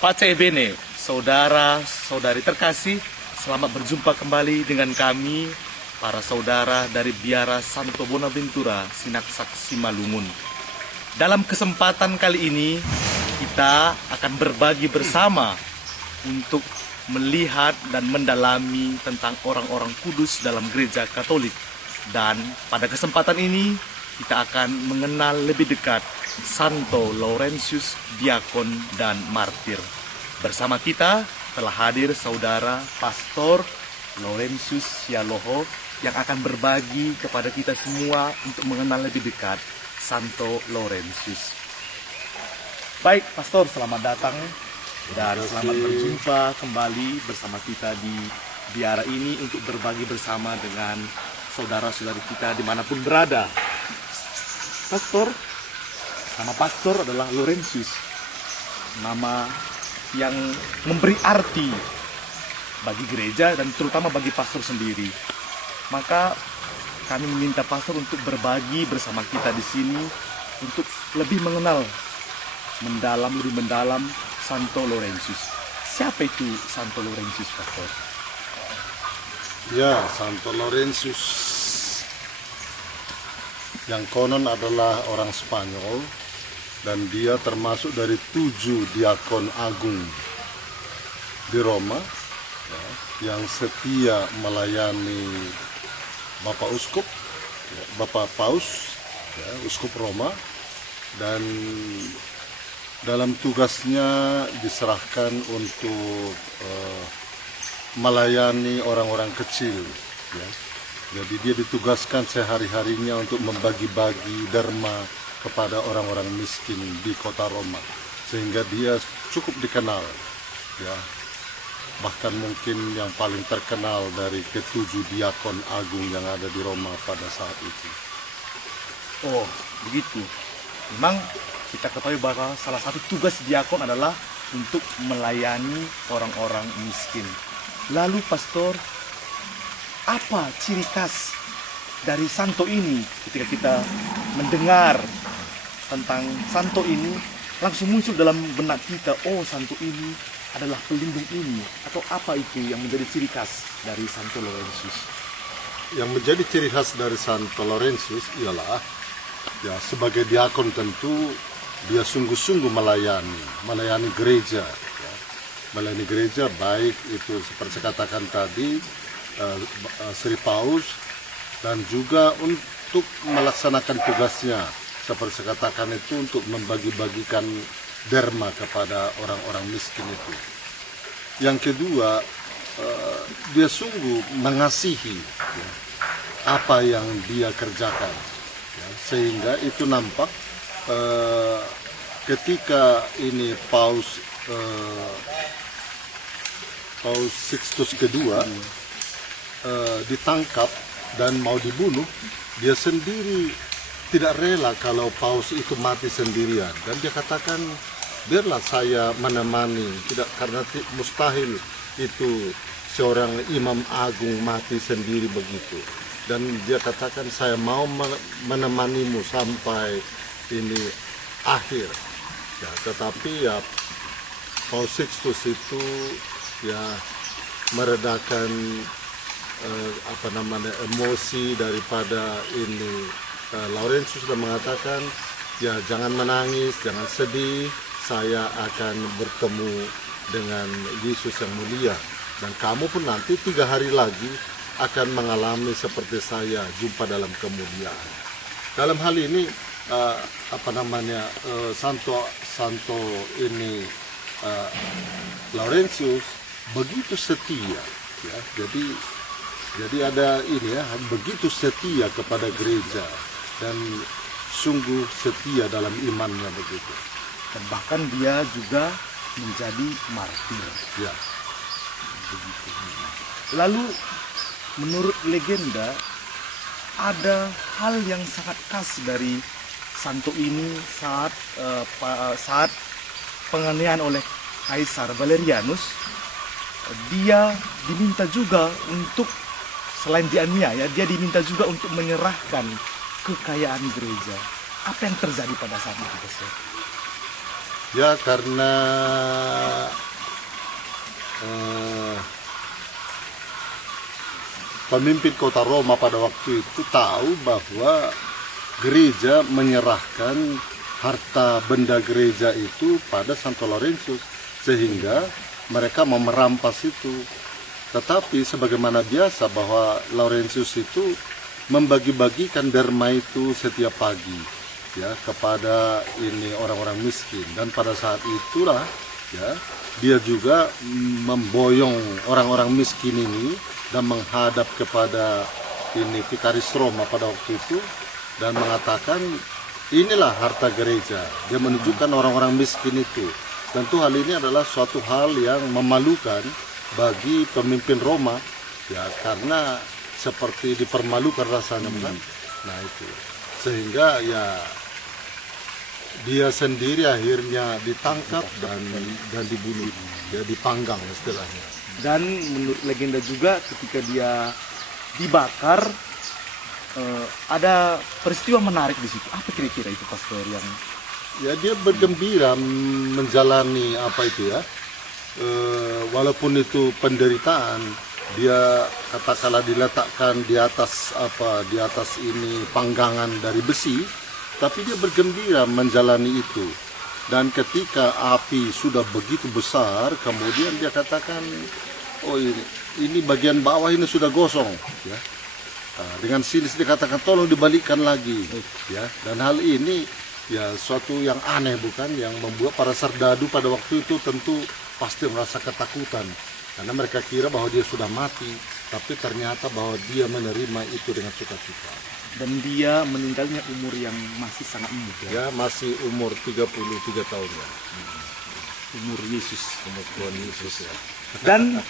Pace bene, saudara-saudari terkasih, selamat berjumpa kembali dengan kami, para saudara dari Biara Santo Bonaventura, Sinaksak Simalungun. Dalam kesempatan kali ini, kita akan berbagi bersama untuk melihat dan mendalami tentang orang-orang kudus dalam gereja Katolik. Dan pada kesempatan ini, kita akan mengenal lebih dekat Santo Laurentius, diakon dan martir. Bersama kita telah hadir saudara Pastor Laurentius Sialoho yang akan berbagi kepada kita semua untuk mengenal lebih dekat Santo Laurentius. Baik, Pastor, selamat datang dan selamat berjumpa kembali bersama kita di biara ini untuk berbagi bersama dengan saudara-saudari kita dimanapun berada. Pastor, nama Pastor adalah Laurentius, nama yang memberi arti bagi gereja dan terutama bagi pastor sendiri. Maka kami meminta pastor untuk berbagi bersama kita di sini untuk lebih mengenal, lebih mendalam Santo Laurentius. Siapa itu Santo Laurentius, Pastor? Ya, Santo Laurentius yang konon adalah orang Spanyol, dan dia termasuk dari 7 diakon agung di Roma ya, yang setia melayani Bapak Uskup, ya, Bapak Paus, ya, Uskup Roma, dan dalam tugasnya diserahkan untuk melayani orang-orang kecil. Ya. Jadi dia ditugaskan sehari-harinya untuk membagi-bagi derma kepada orang-orang miskin di kota Roma, sehingga dia cukup dikenal, ya, bahkan mungkin yang paling terkenal dari ke-7 diakon agung yang ada di Roma pada saat itu. Oh, begitu. Memang kita ketahui bahwa salah satu tugas diakon adalah untuk melayani orang-orang miskin. Lalu, Pastor, apa ciri khas dari Santo ini? Ketika kita mendengar tentang Santo ini, langsung muncul dalam benak kita, oh, Santo ini adalah pelindung ini, atau apa itu yang menjadi ciri khas dari Santo Laurentius? Yang menjadi ciri khas dari Santo Laurentius ialah, ya, sebagai diakon tentu dia sungguh-sungguh melayani gereja, ya. Melayani gereja, baik itu seperti saya katakan tadi, Sri Paus, dan juga untuk melaksanakan tugasnya seperti saya katakan itu, untuk membagi-bagikan derma kepada orang-orang miskin itu. Yang kedua, dia sungguh mengasihi, ya, apa yang dia kerjakan, ya, sehingga itu nampak ketika ini Paus Sixtus kedua ditangkap dan mau dibunuh, dia sendiri tidak rela kalau Paus itu mati sendirian, dan dia katakan, biarlah saya menemani, tidak, karena mustahil itu seorang imam agung mati sendiri begitu. Dan dia katakan, saya mau menemanimu sampai ini akhir. Ya, tetapi ya Paus Sixtus itu ya meredakan emosi daripada ini. Laurentius sudah mengatakan, ya, jangan menangis, jangan sedih, saya akan bertemu dengan Yesus yang mulia, dan kamu pun nanti 3 hari lagi akan mengalami seperti saya, jumpa dalam kemuliaan. Dalam hal ini Santo ini Laurentius begitu setia, ya. Jadi ada ini, ya, begitu setia kepada gereja dan sungguh setia dalam imannya begitu. Dan bahkan dia juga menjadi martir. Ya. Begitu. Lalu menurut legenda ada hal yang sangat khas dari Santo ini saat penganiayaan oleh Kaisar Valerianus. Dia diminta juga untuk, selain dianiaya, dia diminta juga untuk menyerahkan kekayaan gereja. Apa yang terjadi pada saat itu, Pastor? Ya karena pemimpin kota Roma pada waktu itu tahu bahwa gereja menyerahkan harta benda gereja itu pada Santo Laurentius, sehingga mereka mau merampas itu. Tetapi sebagaimana biasa bahwa Laurentius itu membagi-bagikan derma itu setiap pagi ya kepada ini orang-orang miskin, dan pada saat itulah ya dia juga memboyong orang-orang miskin ini dan menghadap kepada ini Vikaris Roma pada waktu itu dan mengatakan inilah harta gereja. Dia menunjukkan orang-orang miskin itu. Tentu hal ini adalah suatu hal yang memalukan bagi pemimpin Roma ya, karena seperti dipermalukan rasanya bukan. Nah itu sehingga ya dia sendiri akhirnya ditangkap dan dibunuh ya, dipanggang istilahnya. Dan menurut legenda juga ketika dia dibakar ada peristiwa menarik di situ. Apa kira-kira itu pastor yang ya dia bergembira menjalani apa itu ya, walaupun itu penderitaan, dia katakanlah diletakkan di atas ini panggangan dari besi, tapi dia bergembira menjalani itu. Dan ketika api sudah begitu besar, kemudian dia katakan, oh ini bagian bawah ini sudah gosong ya. Nah, dengan sini dikatakan tolong dibalikkan lagi ya. Dan hal ini ya suatu yang aneh bukan, yang membuat para serdadu pada waktu itu tentu pasti merasa ketakutan karena mereka kira bahwa dia sudah mati, tapi ternyata bahwa dia menerima itu dengan sukacita. Dan dia meninggalnya umur yang masih sangat muda. Ya masih umur 33 tahun ya. Umur Yesus, Umur Tuhan Yesus ya. Dan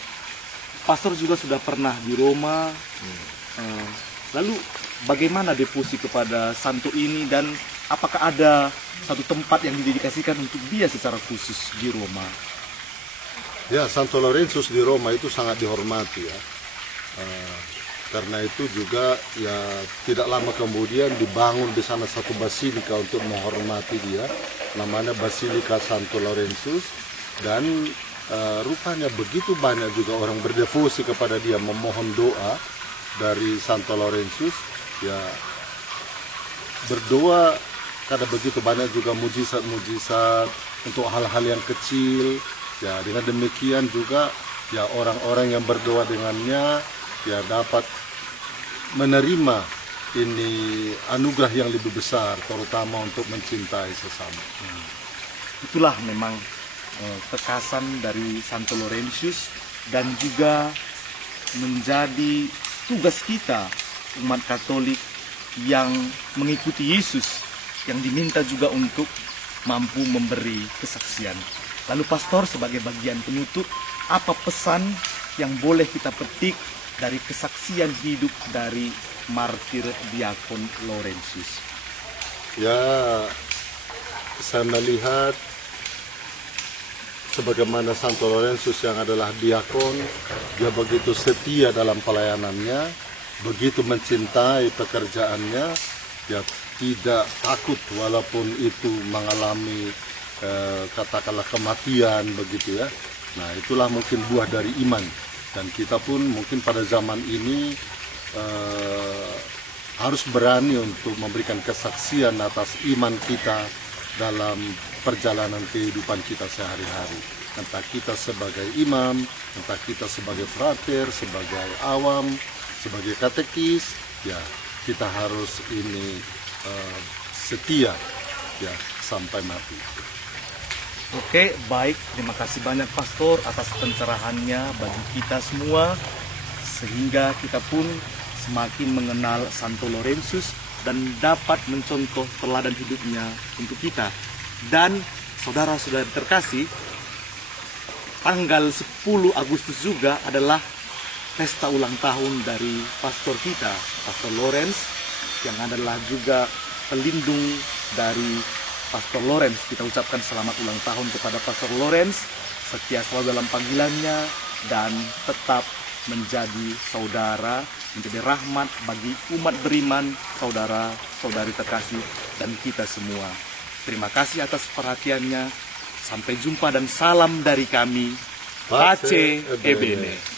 pastor juga sudah pernah di Roma. Lalu bagaimana devosi kepada santo ini, dan apakah ada satu tempat yang didedikasikan untuk dia secara khusus di Roma? Ya, Santo Laurentius di Roma itu sangat dihormati ya. Karena itu juga ya tidak lama kemudian dibangun di sana satu basilika untuk menghormati dia, namanya Basilika Santo Laurentius. Dan rupanya begitu banyak juga orang berdevosi kepada dia, memohon doa dari Santo Laurentius ya, berdoa karena begitu banyak juga mujizat-mujizat untuk hal-hal yang kecil ya. Dengan demikian juga ya orang-orang yang berdoa dengannya ya dapat menerima ini anugerah yang lebih besar, terutama untuk mencintai sesama. Itulah memang kekasan dari Santo Laurentius, dan juga menjadi tugas kita umat Katolik yang mengikuti Yesus, yang diminta juga untuk mampu memberi kesaksian. Lalu pastor sebagai bagian penutup, apa pesan yang boleh kita petik dari kesaksian hidup dari martir diakon Laurentius? Ya, saya melihat sebagaimana Santo Laurentius yang adalah diakon, dia begitu setia dalam pelayanannya, begitu mencintai pekerjaannya, ya tidak takut walaupun itu mengalami katakanlah kematian begitu ya. Nah itulah mungkin buah dari iman, dan kita pun mungkin pada zaman ini harus berani untuk memberikan kesaksian atas iman kita dalam perjalanan kehidupan kita sehari-hari. Entah kita sebagai imam, entah kita sebagai frater, sebagai awam, sebagai katekis, ya kita harus ini setia ya sampai mati. Oke, baik. Terima kasih banyak pastor atas pencerahannya bagi kita semua, sehingga kita pun semakin mengenal Santo Laurentius dan dapat mencontoh teladan hidupnya untuk kita. Dan saudara-saudara terkasih, tanggal 10 Agustus juga adalah pesta ulang tahun dari pastor kita, Pastor Lawrence, yang adalah juga pelindung dari Pastor Lawrence. Kita ucapkan selamat ulang tahun kepada Pastor Lawrence, setia selalu dalam panggilannya, dan tetap menjadi saudara, menjadi rahmat bagi umat beriman, saudara-saudari terkasih, dan kita semua. Terima kasih atas perhatiannya. Sampai jumpa dan salam dari kami, Pace Ebene.